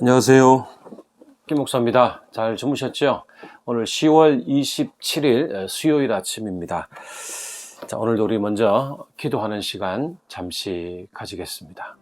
안녕하세요. 김 목사입니다. 잘 주무셨죠? 오늘 10월 27일 수요일 아침입니다. 자, 오늘도 우리 먼저 기도하는 시간 잠시 가지겠습니다.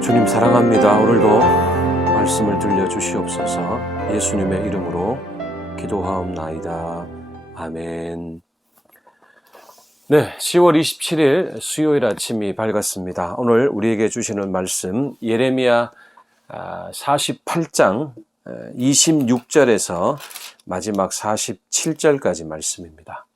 주님 사랑합니다. 오늘도 말씀을 들려주시옵소서. 예수님의 이름으로 기도하옵나이다. 아멘. 네, 10월 27일 수요일 아침이 밝았습니다. 오늘 우리에게 주시는 말씀 예레미야 48장 26절에서 마지막 47절까지 말씀입니다.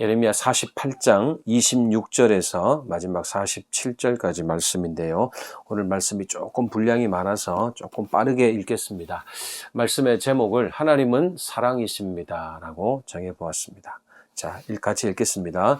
예레미야 48장 26절에서 마지막 47절까지 말씀인데요. 오늘 말씀이 조금 분량이 많아서 조금 빠르게 읽겠습니다. 말씀의 제목을 하나님은 사랑이십니다 라고 정해보았습니다. 자, 같이 읽겠습니다.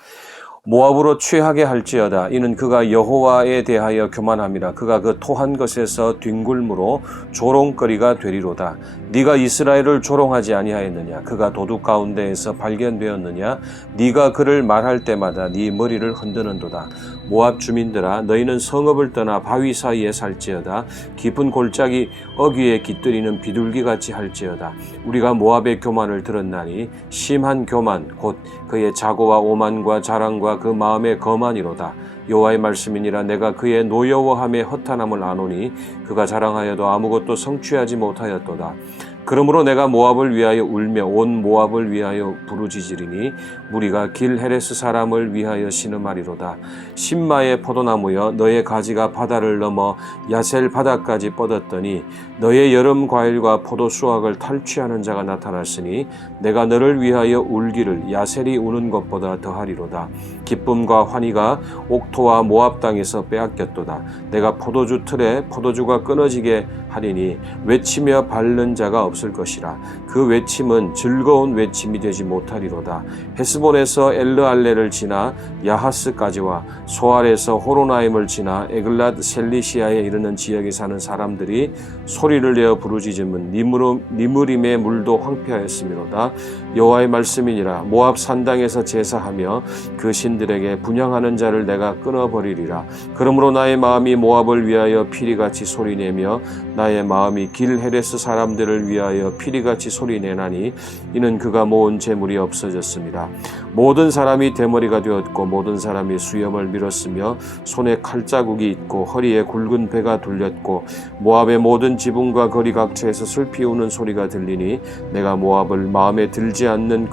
모압으로 취하게 할지어다. 이는 그가 여호와에 대하여 교만함이라. 그가 그 토한 것에서 뒹굴므로 조롱거리가 되리로다. 네가 이스라엘을 조롱하지 아니하였느냐? 그가 도둑 가운데에서 발견되었느냐? 네가 그를 말할 때마다 네 머리를 흔드는도다. 모압 주민들아, 너희는 성읍을 떠나 바위 사이에 살지어다. 깊은 골짜기 어귀에 깃들이는 비둘기같이 할지어다. 우리가 모압의 교만을 들었나니 심한 교만 곧 그의 자고와 오만과 자랑과 그 마음의 거만이로다. 여호와의 말씀이니라. 내가 그의 노여워함의 허탄함을 아노니 그가 자랑하여도 아무것도 성취하지 못하였도다. 그러므로 내가 모압을 위하여 울며 온 모압을 위하여 부르짖으리니 무리가 길 헤레스 사람을 위하여 신음하리로다. 신마의 포도나무여, 너의 가지가 바다를 넘어 야셀 바다까지 뻗었더니 너의 여름 과일과 포도 수확을 탈취하는 자가 나타났으니 내가 너를 위하여 울기를 야셀이 우는 것보다 더하리로다. 기쁨과 환희가 옥토와 모압 땅에서 빼앗겼도다. 내가 포도주 틀에 포도주가 끊어지게 하리니 외치며 밟는 자가 없을 것이라. 그 외침은 즐거운 외침이 되지 못하리로다. 헤스본에서 엘르알레를 지나 야하스까지와 소알에서 호로나임을 지나 에글랏 셀리시아에 이르는 지역에 사는 사람들이 소리를 내어 부르짖음은 니무림의 물도 황폐하였음이로다. 여호와의 말씀이니라. 모압 산당에서 제사하며 그 신들에게 분향하는 자를 내가 끊어버리리라. 그러므로 나의 마음이 모압을 위하여 피리같이 소리내며 나의 마음이 길 헤레스 사람들을 위하여 피리같이 소리내나니 이는 그가 모은 재물이 없어졌습니다. 모든 사람이 대머리가 되었고 모든 사람이 수염을 밀었으며 손에 칼자국이 있고 허리에 굵은 배가 둘렸고 모압의 모든 지붕과 거리 각처에서 슬피 우는 소리가 들리니 내가 모압을 마음에 들지 않는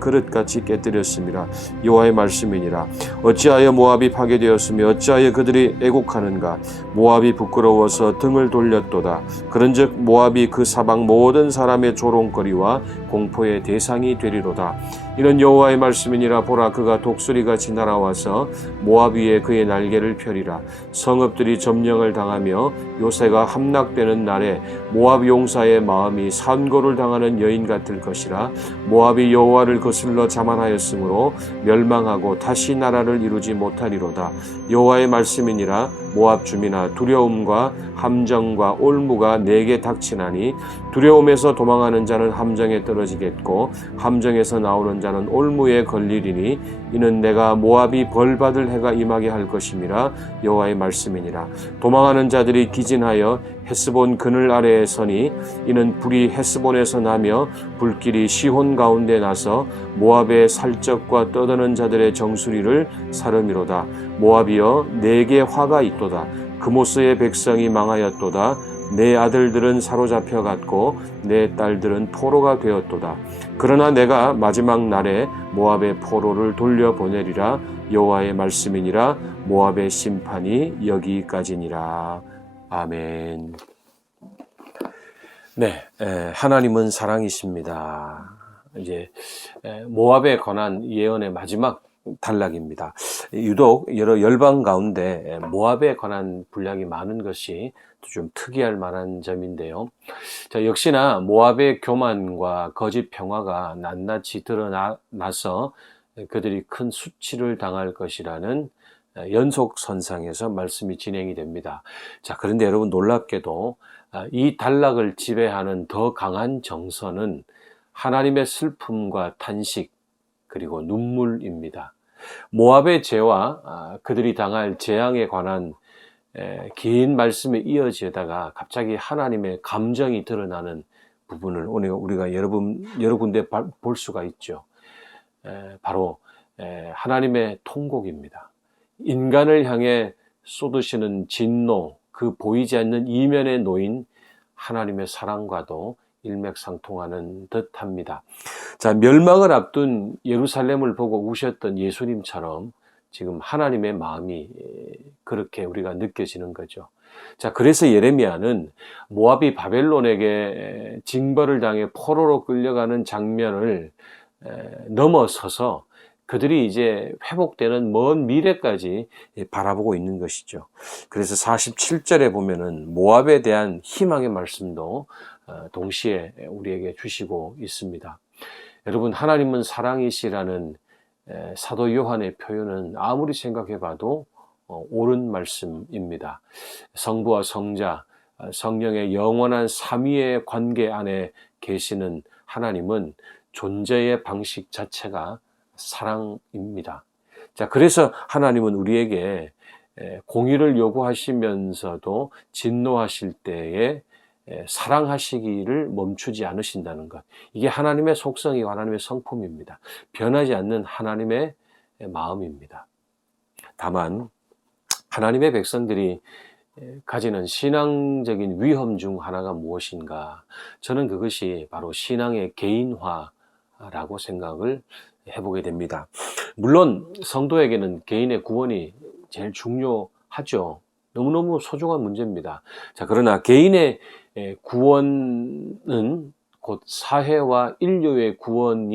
그릇같이 깨뜨렸습니다. 여호와의 말씀이니라. 어찌하여 모압이 파괴되었으며 어찌하여 그들이 애곡하는가? 모압이 부끄러워서 등을 돌렸도다. 그런즉 모압이 그 사방 모든 사람의 조롱거리와 공포의 대상이 되리로다. 이는 여호와의 말씀이니라. 보라, 그가 독수리같이 날아와서 모압 위에 그의 날개를 펴리라. 성읍들이 점령을 당하며 요새가 함락되는 날에 모압 용사의 마음이 산고를 당하는 여인 같을 것이라. 모압이 여호와를 거슬러 자만하였으므로 멸망하고 다시 나라를 이루지 못하리로다. 여호와의 말씀이니라. 모압 주민아, 두려움과 함정과 올무가 내게 닥치나니 두려움에서 도망하는 자는 함정에 떨어지겠고 함정에서 나오는 자는 올무에 걸리리니 이는 내가 모압이 벌받을 해가 임하게 할 것임이라. 여호와의 말씀이니라. 도망하는 자들이 기진하여 헤스본 그늘 아래에 서니 이는 불이 헤스본에서 나며 불길이 시혼 가운데 나서 모압의 살적과 떠드는 자들의 정수리를 사르미로다. 모압이여 내게 화가 있도다. 그모스의 백성이 망하였도다. 내 아들들은 사로잡혀 갔고 내 딸들은 포로가 되었도다. 그러나 내가 마지막 날에 모압의 포로를 돌려보내리라. 여호와의 말씀이니라. 모압의 심판이 여기까지니라. 아멘. 네, 하나님은 사랑이십니다. 이제 모압에 관한 예언의 마지막 단락입니다. 유독 여러 열방 가운데 모압에 관한 분량이 많은 것이 좀 특이할 만한 점인데요. 자, 역시나 모압의 교만과 거짓 평화가 낱낱이 드러나서 그들이 큰 수치를 당할 것이라는 연속선상에서 말씀이 진행이 됩니다. 자, 그런데 여러분 놀랍게도 이 단락을 지배하는 더 강한 정서는 하나님의 슬픔과 탄식 그리고 눈물입니다. 모압의 죄와 그들이 당할 재앙에 관한 긴 말씀에 이어지다가 갑자기 하나님의 감정이 드러나는 부분을 오늘 우리가 여러 군데 볼 수가 있죠. 바로 하나님의 통곡입니다. 인간을 향해 쏟으시는 진노, 그 보이지 않는 이면에 놓인 하나님의 사랑과도 일맥상통하는 듯합니다. 자, 멸망을 앞둔 예루살렘을 보고 우셨던 예수님처럼 지금 하나님의 마음이 그렇게 우리가 느껴지는 거죠. 자, 그래서 예레미야는 모압이 바벨론에게 징벌을 당해 포로로 끌려가는 장면을 넘어서서 그들이 이제 회복되는 먼 미래까지 바라보고 있는 것이죠. 그래서 47절에 보면은 모압에 대한 희망의 말씀도 동시에 우리에게 주시고 있습니다. 여러분, 하나님은 사랑이시라는 사도 요한의 표현은 아무리 생각해봐도 옳은 말씀입니다. 성부와 성자, 성령의 영원한 삼위의 관계 안에 계시는 하나님은 존재의 방식 자체가 사랑입니다. 자, 그래서 하나님은 우리에게 공의를 요구하시면서도 진노하실 때에 사랑하시기를 멈추지 않으신다는 것. 이게 하나님의 속성이고 하나님의 성품입니다. 변하지 않는 하나님의 마음입니다. 다만 하나님의 백성들이 가지는 신앙적인 위험 중 하나가 무엇인가? 저는 그것이 바로 신앙의 개인화라고 생각을 해보게 됩니다. 물론 성도에게는 개인의 구원이 제일 중요하죠. 너무너무 소중한 문제입니다. 자, 그러나 개인의 구원은 곧 사회와 인류의 구원을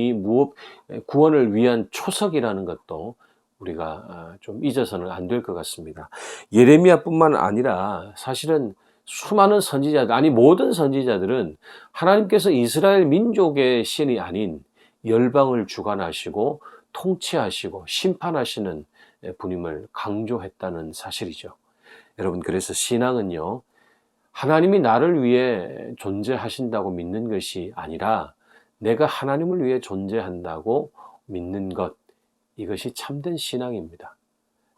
위한 초석이라는 것도 우리가 좀 잊어서는 안 될 것 같습니다. 예레미야뿐만 아니라 사실은 수많은 선지자들, 아니 모든 선지자들은 하나님께서 이스라엘 민족의 신이 아닌 열방을 주관하시고 통치하시고 심판하시는 분임을 강조했다는 사실이죠. 여러분, 그래서 신앙은요, 하나님이 나를 위해 존재하신다고 믿는 것이 아니라 내가 하나님을 위해 존재한다고 믿는 것, 이것이 참된 신앙입니다.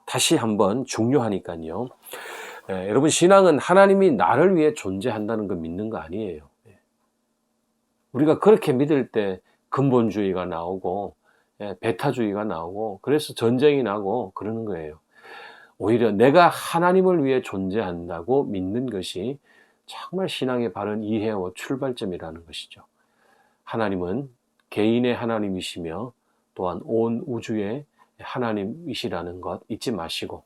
다시 한번 중요하니까요. 여러분, 신앙은 하나님이 나를 위해 존재한다는 거 믿는 거 아니에요. 우리가 그렇게 믿을 때 근본주의가 나오고 배타주의가 나오고 그래서 전쟁이 나고 그러는 거예요. 오히려 내가 하나님을 위해 존재한다고 믿는 것이 정말 신앙의 바른 이해와 출발점이라는 것이죠. 하나님은 개인의 하나님이시며 또한 온 우주의 하나님이시라는 것 잊지 마시고,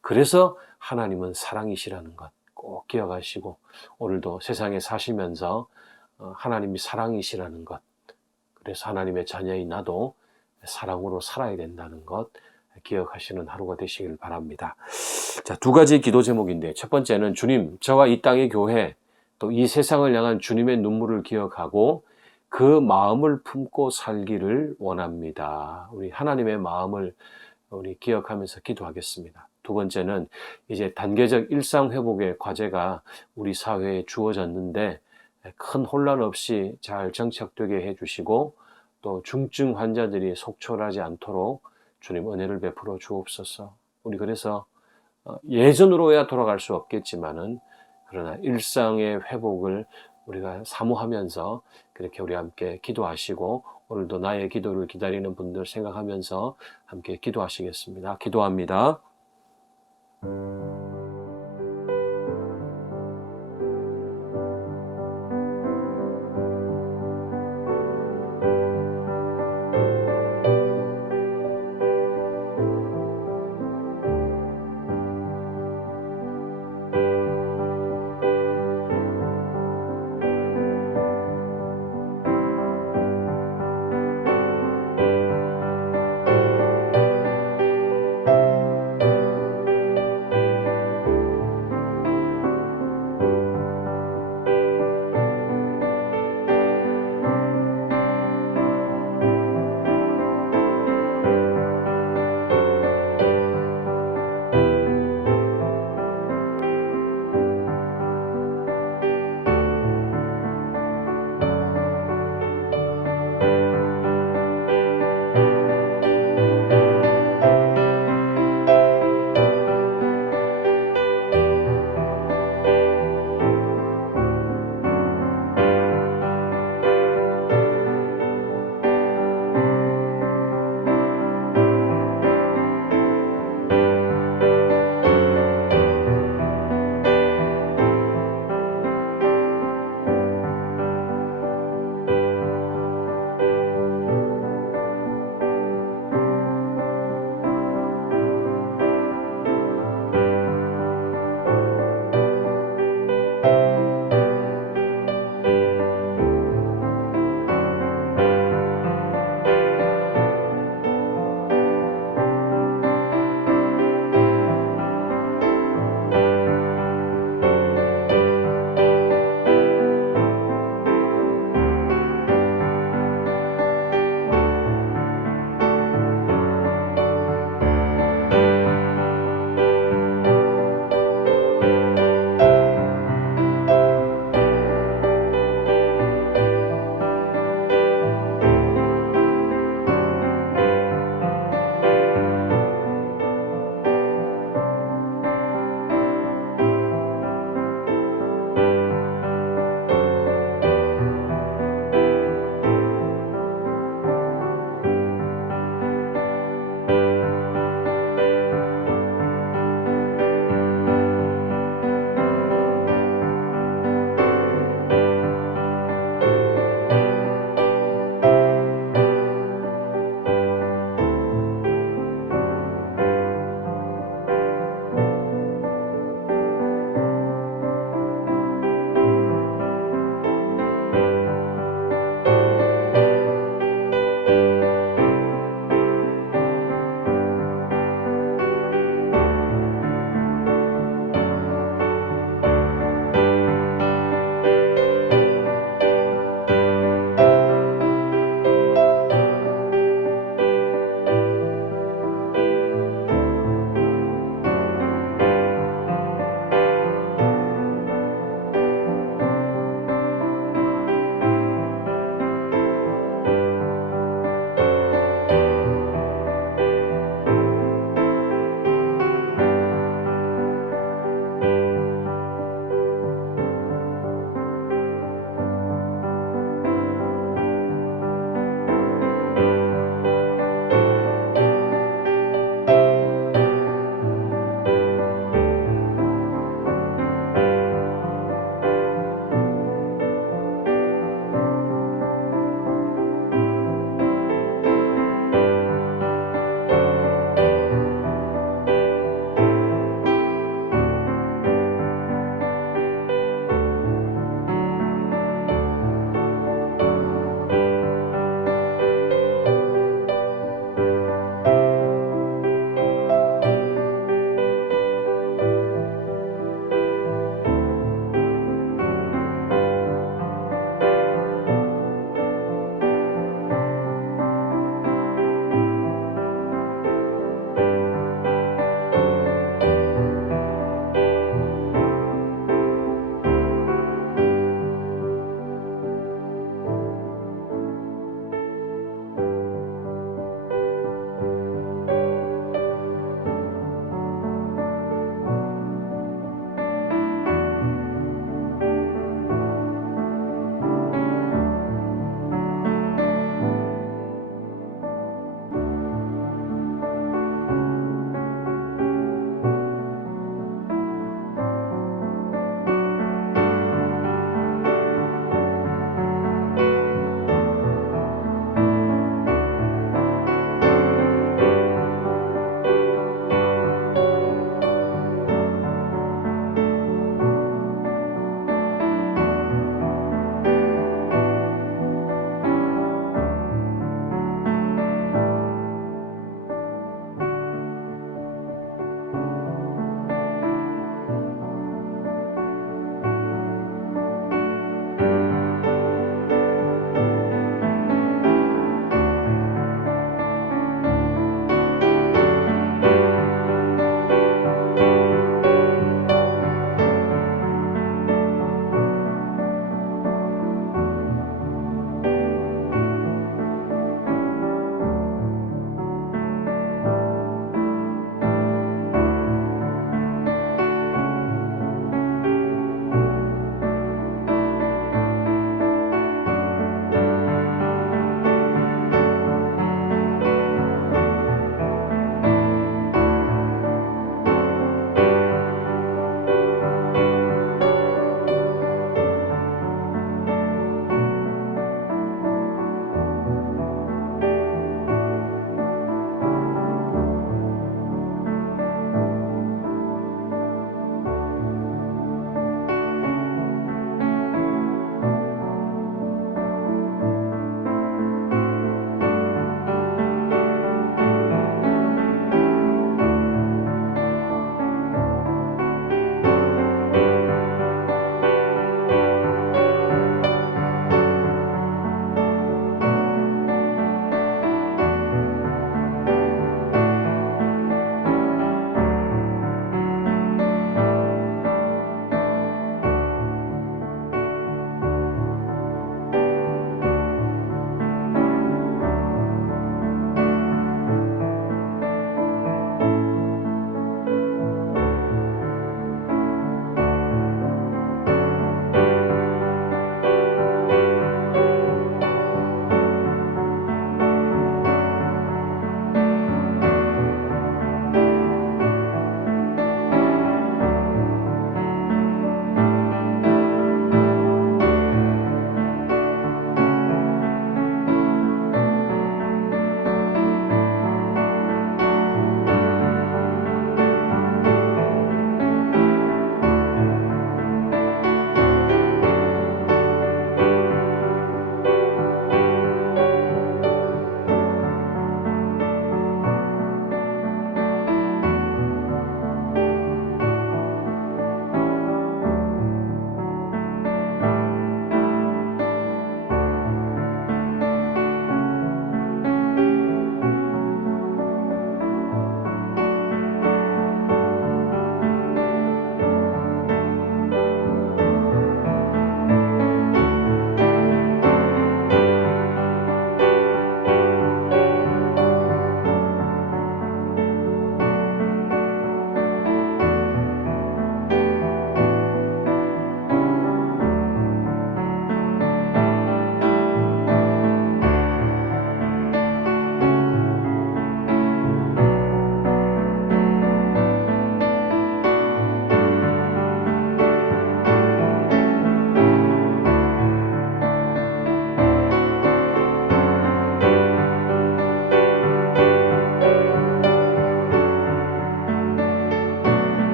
그래서 하나님은 사랑이시라는 것 꼭 기억하시고 오늘도 세상에 사시면서 하나님이 사랑이시라는 것, 그래서 하나님의 자녀인 나도 사랑으로 살아야 된다는 것 기억하시는 하루가 되시길 바랍니다. 자, 두 가지 기도 제목인데, 첫 번째는 주님, 저와 이 땅의 교회, 또 이 세상을 향한 주님의 눈물을 기억하고 그 마음을 품고 살기를 원합니다. 우리 하나님의 마음을 우리 기억하면서 기도하겠습니다. 두 번째는 이제 단계적 일상회복의 과제가 우리 사회에 주어졌는데 큰 혼란 없이 잘 정착되게 해주시고 또 중증 환자들이 속출하지 않도록 주님 은혜를 베풀어 주옵소서. 우리 그래서 예전으로야 돌아갈 수 없겠지만은 그러나 일상의 회복을 우리가 사모하면서 그렇게 우리 함께 기도하시고, 오늘도 나의 기도를 기다리는 분들 생각하면서 함께 기도하시겠습니다. 기도합니다.